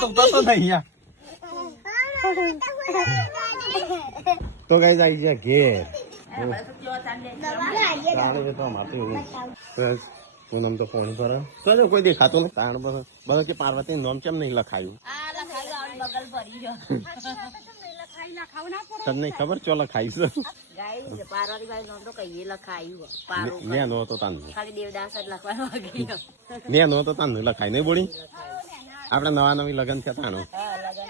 તો પતો નહીં યાર તો ગાઈસ આવી ગયા ઘેર પૂનમ તો ફોન પર તો કોઈ દેખાતું નહીં તાણ પર બધા કે પાર્વતી નામ કેમ નહીં લખાયું તને ખબર ચો લખાઈ છે મેં નો તો તાન મેં નો તો તાન લખાય નહીં બોલી આપડે નવા નવી લગ્ન થતા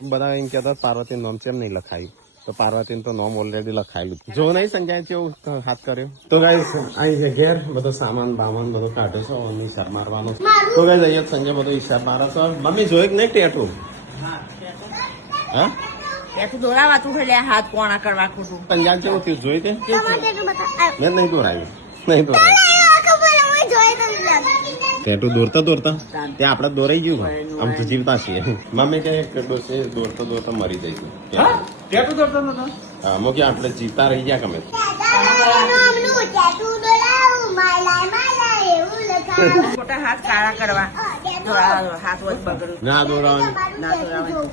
બધા એમ કહેતા પાર્વતી નામ કેમ નહીં લખાયું તો પાર્વતી તો નામ ઓલરેડી લખાયેલું જો નહીં સંજય કેવું હાથ કર્યો તો ગાઈસ અહીં ઘેર બધો સામાન બામાન બધો કાઢ્યો છો અને ઈશાર મારવાનો તો ગાઈસ અહીંયા સંજય બધો ઈશાર મારે છે મમ્મી જોઈ કે નહીં ટેટું હા ટેટું દોરાવાતું એટલે હાથ કોણા કરવા ખોટું પંજાબ કેવું થયું જોઈ કે મેં નહીં દોરાયું નહીં દોરાયું ટેટું દોરતા દોરતા ત્યાં આપડે દોરાઈ ગયું આમ તો જીવતા છીએ મમ્મી કે દોરતા દોરતા મરી જઈશું ટેટું દોરતા નતો હા મો કે આપણે જીવતા રહી ગયા ગમે ખોટા હાથ કાળા કરવા હાથ વચ બગડ્યું ના દોરાવાનું ના દોરાવાનું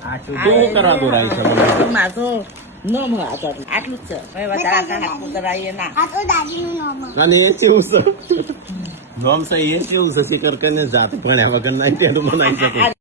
તું કરવા દોરાય છે માથું નોમ આટલું જ છે હવે વધારે હાથ ઉતરાઈએ ના અને એ કેવું છે નોમ છે એ કેવું છે શિકર કરીને જાત ભણ્યા વગર ના ટેટું બનાવી શકે